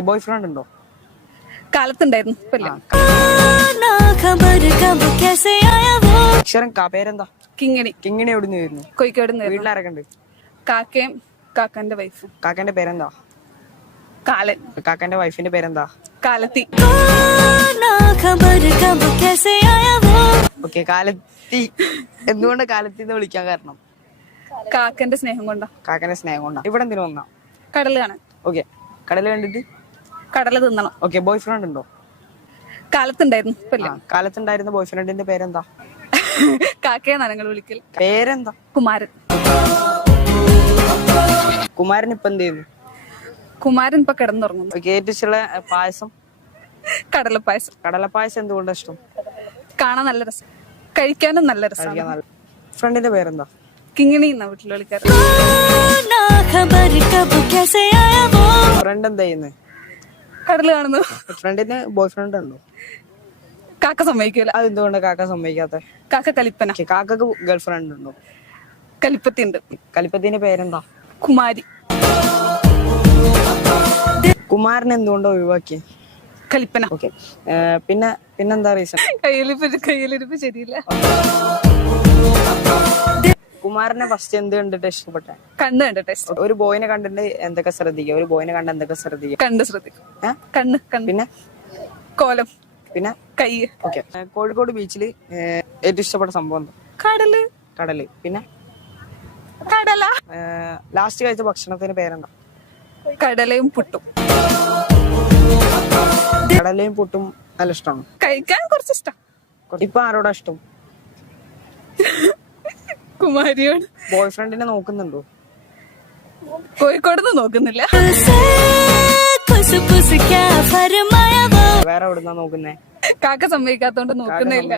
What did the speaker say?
Boy friend ഉണ്ടോ? കാലത്തുണ്ടായിരുന്നു. അക്ഷരം കാ പേരെന്താ? കിങ്ങിണി. കിങ്ങിണി എവിടുന്ന് വരുന്നു? കോഴിക്കോട്. വീട്ടിലാരൊക്കെ ഉണ്ട്? കാക്കയും കാക്കന്റെ വൈഫും. കാക്കന്റെ പേരെന്താ? കാലൻ. കാക്കന്റെ വൈഫിന്റെ പേരെന്താ? കാലത്തി. ഓക്കെ, കാലത്തി. എന്തുകൊണ്ട് കാലത്തി എന്ന് വിളിക്കാൻ കാരണം? കാക്കന്റെ സ്നേഹം കൊണ്ടാ. കാക്കന്റെ സ്നേഹം കൊണ്ടാ. ഇവിടെ എന്തിനു വന്നാ? കടല് കാണാൻ. ഓക്കെ, കടല് കണ്ടിട്ട് കടല് തിന്നണം. ഓക്കെ, ബോയ് ഫ്രണ്ട് ഉണ്ടോ? കാലത്തുണ്ടായിരുന്നു. കാലത്തുണ്ടായിരുന്ന ബോയ് ഫ്രണ്ടിന്റെ പേരെന്താ? കാക്കയെന്നാണ് ഞങ്ങൾ വിളിക്കൽ. പേരെന്താ? കുമാരൻ. കുമാരൻ ഇപ്പൊ എന്ത് ചെയ്യുന്നു? കുമാരൻ ഇപ്പൊ കിടന്നുറങ്ങുന്നു. ഏറ്റവും ഇഷ്ടമുള്ള പായസം? കടലപ്പായസം. കടലപ്പായസം എന്തുകൊണ്ടാ ഇഷ്ടം? കാണാൻ നല്ല രസം, കഴിക്കാനും നല്ല രസം. ഫ്രണ്ടിന്റെ പേരെന്താ? കിങ്ങിണി എന്നാ വീട്ടിൽ വിളിക്കാറ്. ഫ്രണ്ട് എന്താ ചെയ്യുന്നത്? കടല് കാണുന്നു. ഫ്രണ്ടിന് ബോയ് ഫ്രണ്ട് ഉണ്ടോ? കാക്ക സമ്മതിക്കൂല. അത് എന്തുകൊണ്ടാ കാക്ക സമ്മതിക്കാത്ത? കാക്ക കലിപ്പന. കാക്കക്ക് ഗേൾ ഫ്രണ്ട് ഉണ്ടോ? കലിപ്പത്തി ഉണ്ട്. കലിപ്പത്തിന്റെ പേരെന്താ? കുമാരി. കുമാരൻ എന്തുകൊണ്ടോ ഒഴിവാക്കി? കലിപ്പന. ഓക്കെ, പിന്നെന്താ റീസൺ? കയ്യിലിരിപ്പ് ശരിയില്ല. കുമാരനെ ഫസ്റ്റ് എന്ത് കണ്ടിട്ട് ഇഷ്ടപ്പെട്ടെ? കണ്ണ് കണ്ടിട്ട് ഇഷ്ടം. ഒരു ബോയിനെ കണ്ടിട്ട് എന്തൊക്കെ ശ്രദ്ധിക്കുക? ഒരു ബോയിനെ കണ്ട് എന്തൊക്കെ ശ്രദ്ധിക്കുക? കണ്ട് ശ്രദ്ധിക്കും. കണ്ണ്. പിന്നെ കോലം. പിന്നെ കൈ. ഓക്കെ, കോഴിക്കോട് ബീച്ചില് ഏറ്റവും ഇഷ്ടപ്പെട്ട സംഭവം എന്താ? കടല്. കടല്. പിന്നെ കടല. ലാസ്റ്റ് കഴിച്ച ഭക്ഷണത്തിന് പേരെന്താ? കടലയും പുട്ടും. കടലയും പുട്ടും നല്ല ഇഷ്ടമാണ്. കഴിക്കാൻ കുറച്ച് ഇഷ്ടം. ഇപ്പൊ ആരോടാ ഇഷ്ടം? കുമാരിയോട്. ബോയ് ഫ്രണ്ടിനെ നോക്കുന്നുണ്ടോ? കോഴിക്കോട് നോക്കുന്നില്ല. വേറെ എവിടുന്നാ നോക്കുന്നേ? കാക്ക സമ്മതിക്കാത്തോണ്ട് നോക്കുന്നില്ല.